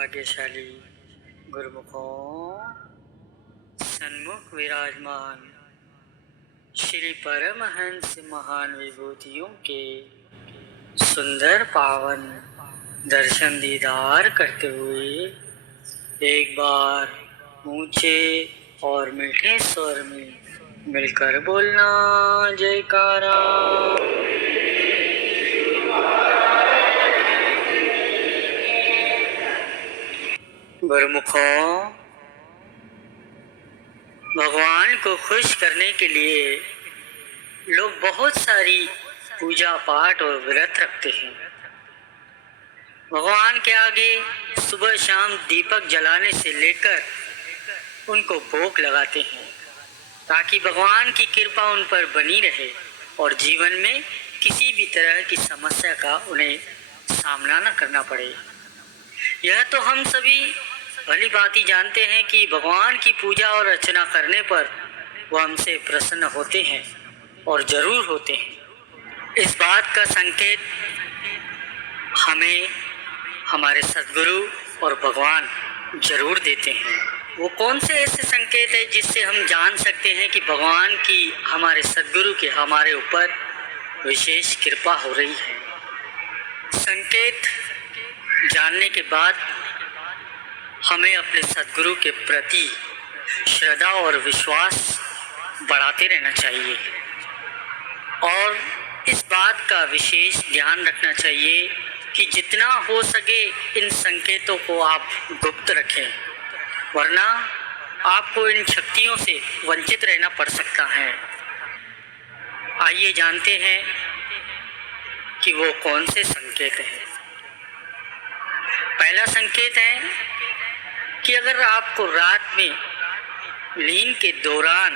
भाग्यशाली गुरुमुखों सन्मुख विराजमान श्री परमहंस महान विभूतियों के सुंदर पावन दर्शन दीदार करते हुए एक बार ऊंचे और मीठे स्वर में मिलकर बोलना जयकारा। गुरुमुखों, भगवान को खुश करने के लिए लोग बहुत सारी पूजा पाठ और व्रत रखते हैं। भगवान के आगे सुबह शाम दीपक जलाने से लेकर उनको भोग लगाते हैं ताकि भगवान की कृपा उन पर बनी रहे और जीवन में किसी भी तरह की समस्या का उन्हें सामना न करना पड़े। यह तो हम सभी भली भांति जानते हैं कि भगवान की पूजा और अर्चना करने पर वह हमसे प्रसन्न होते हैं और जरूर होते हैं। इस बात का संकेत हमें हमारे सद्गुरु और भगवान जरूर देते हैं। वो कौन से ऐसे संकेत है जिससे हम जान सकते हैं कि भगवान की, हमारे सद्गुरु की हमारे ऊपर विशेष कृपा हो रही है। संकेत जानने के बाद हमें अपने सद्गुरु के प्रति श्रद्धा और विश्वास बढ़ाते रहना चाहिए और इस बात का विशेष ध्यान रखना चाहिए कि जितना हो सके इन संकेतों को आप गुप्त रखें, वरना आपको इन शक्तियों से वंचित रहना पड़ सकता है। आइए जानते हैं कि वो कौन से संकेत हैं। पहला संकेत है कि अगर आपको रात में नींद के दौरान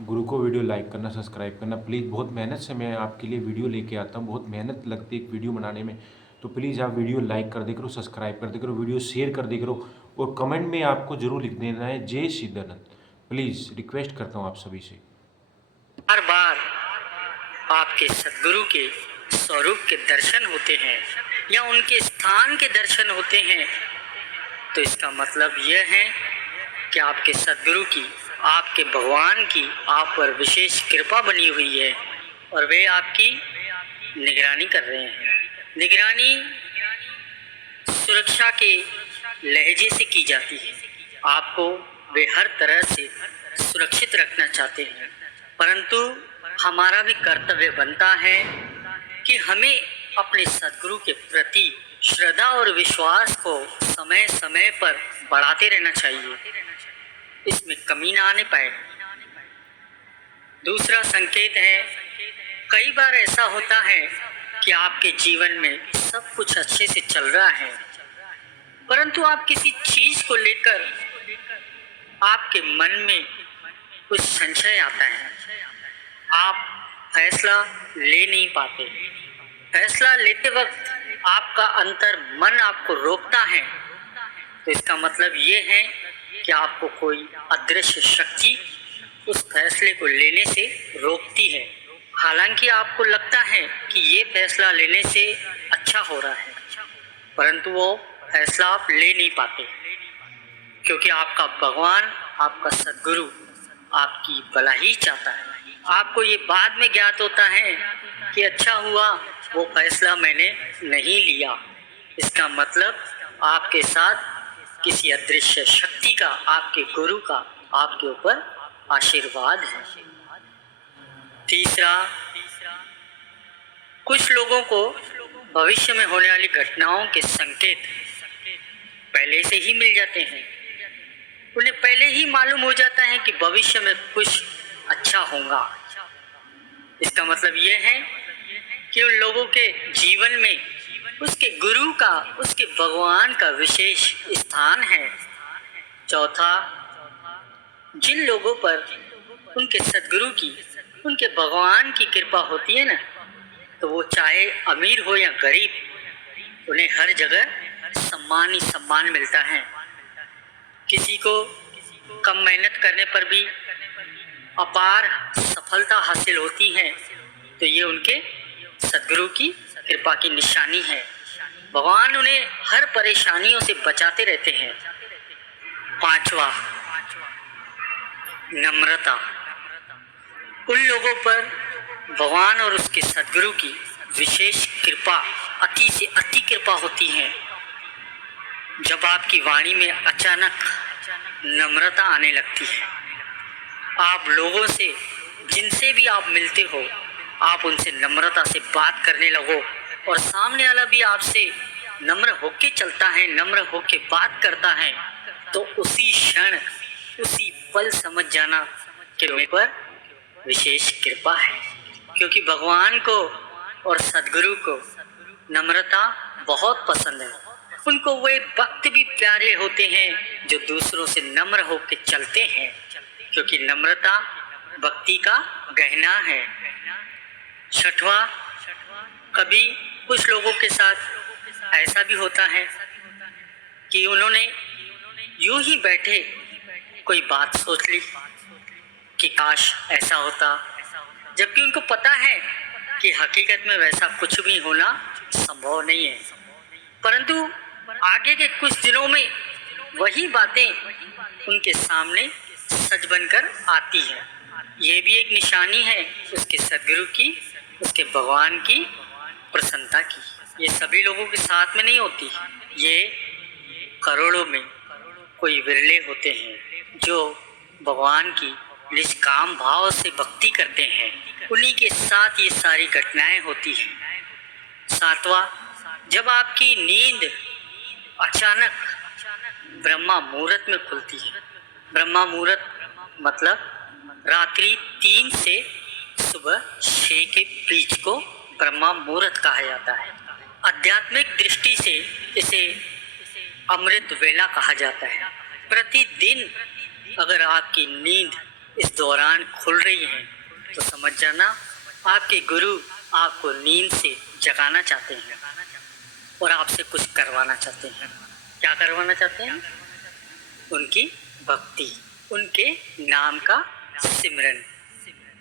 गुरु को वीडियो लाइक करना, सब्सक्राइब करना प्लीज़। बहुत मेहनत से मैं आपके लिए वीडियो लेके आता हूँ, बहुत मेहनत लगती है एक वीडियो बनाने में, तो प्लीज़ आप वीडियो लाइक कर दे करो, सब्सक्राइब कर दे करो, वीडियो शेयर कर दे करो और कमेंट में आपको जरूर लिख देना है जय सिद्धानंद। प्लीज़ रिक्वेस्ट करता हूँ आप सभी से। बार बार आपके सद्गुरु के स्वरूप के दर्शन होते हैं या उनके स्थान के दर्शन होते हैं, तो इसका मतलब यह है कि आपके सद्गुरु की, आपके भगवान की आप पर विशेष कृपा बनी हुई है और वे आपकी निगरानी कर रहे हैं। निगरानी सुरक्षा के लहजे से की जाती है। आपको वे हर तरह से सुरक्षित रखना चाहते हैं, परंतु हमारा भी कर्तव्य बनता है कि हमें अपने सद्गुरु के प्रति श्रद्धा और विश्वास को समय समय पर बढ़ाते रहना चाहिए, इसमें कमी ना आने पाए। दूसरा संकेत है, कई बार ऐसा होता है कि आपके जीवन में सब कुछ अच्छे से चल रहा है, परंतु आप किसी चीज को लेकर आपके मन में कुछ संशय आता है। आप फैसला ले नहीं पाते। फैसला लेते वक्त आपका अंतर मन आपको रोकता है, तो इसका मतलब ये है कि आपको कोई अदृश्य शक्ति उस फैसले को लेने से रोकती है। हालांकि आपको लगता है कि ये फैसला लेने से अच्छा हो रहा है, परंतु वो फैसला आप ले नहीं पाते, क्योंकि आपका भगवान, आपका सद्गुरु आपकी भला ही चाहता है। आपको ये बाद में ज्ञात होता है कि अच्छा हुआ वो फैसला मैंने नहीं लिया। इसका मतलब आपके साथ किसी अदृश्य शक्ति का, आपके गुरु का आपके ऊपर आशीर्वाद है। तीसरा, कुछ लोगों को भविष्य में होने वाली घटनाओं के संकेत पहले से ही मिल जाते हैं। उन्हें पहले ही मालूम हो जाता है कि भविष्य में कुछ अच्छा होगा। इसका मतलब यह है कि उन लोगों के जीवन में उसके गुरु का, उसके भगवान का विशेष स्थान है। चौथा, जिन लोगों पर उनके सद्गुरु की, उनके भगवान की कृपा होती है ना, तो वो चाहे अमीर हो या गरीब, उन्हें हर जगह सम्मान ही सम्मान मिलता है। किसी को कम मेहनत करने पर भी अपार सफलता हासिल होती है, तो ये उनके सद्गुरु की कृपा की निशानी है। भगवान उन्हें हर परेशानियों से बचाते रहते हैं। पांचवा, नम्रता। उन लोगों पर भगवान और उसके सद्गुरु की विशेष कृपा, अति से अति कृपा होती है। जब आपकी वाणी में अचानक नम्रता आने लगती है, आप लोगों से, जिनसे भी आप मिलते हो, आप उनसे नम्रता से बात करने लगो और सामने वाला भी आपसे नम्र होके चलता है, नम्र होके बात करता है, तो उसी क्षण, उसी पल समझ जाना कि मेरे पर विशेष कृपा है। क्योंकि भगवान को और सद्गुरु को नम्रता बहुत पसंद है। उनको वे भक्त भी प्यारे होते हैं जो दूसरों से नम्र होकर चलते हैं, क्योंकि नम्रता भक्ति का गहना है। छठवां, कभी कुछ लोगों के साथ ऐसा भी होता है कि उन्होंने यूं ही बैठे कोई बात सोच ली कि काश ऐसा होता, जबकि उनको पता है कि हकीकत में वैसा कुछ भी होना संभव नहीं है। परंतु आगे के कुछ दिनों में वही बातें उनके सामने सच बनकर आती है। ये भी एक निशानी है उसके सद्गुरु की, उसके भगवान की प्रसन्नता की। ये सभी लोगों के साथ में नहीं होती, ये करोड़ों में कोई विरले होते हैं जो भगवान की निष्काम भाव से भक्ति करते हैं। उन्हीं के साथ ये सारी घटनाएं होती हैं। सातवां, जब आपकी नींद अचानक ब्रह्मा मुहूर्त में खुलती है। ब्रह्मा मुहूर्त मतलब रात्रि 3 से सुबह 6 के बीच को ब्रह्मा मुहूर्त कहा जाता है। आध्यात्मिक दृष्टि से इसे अमृत वेला कहा जाता है। प्रतिदिन अगर आपकी नींद इस दौरान खुल रही है तो समझ जाना आपके गुरु आपको नींद से जगाना चाहते हैं और आपसे कुछ करवाना चाहते हैं। क्या करवाना चाहते हैं? उनकी भक्ति, उनके नाम का सिमरन।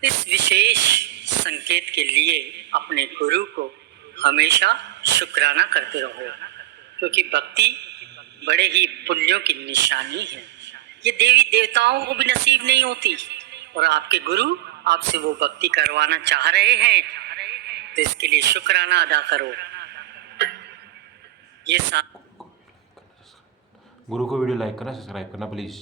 इस विशेष संकेत के लिए अपने गुरु को हमेशा शुक्राना करते रहो, क्योंकि भक्ति बड़े ही पुण्यों की निशानी है। ये देवी देवताओं को भी नसीब नहीं होती और आपके गुरु आपसे वो भक्ति करवाना चाह रहे हैं, तो इसके लिए शुक्राना अदा करो। ये गुरु को वीडियो लाइक करना, सब्सक्राइब करना प्लीज़।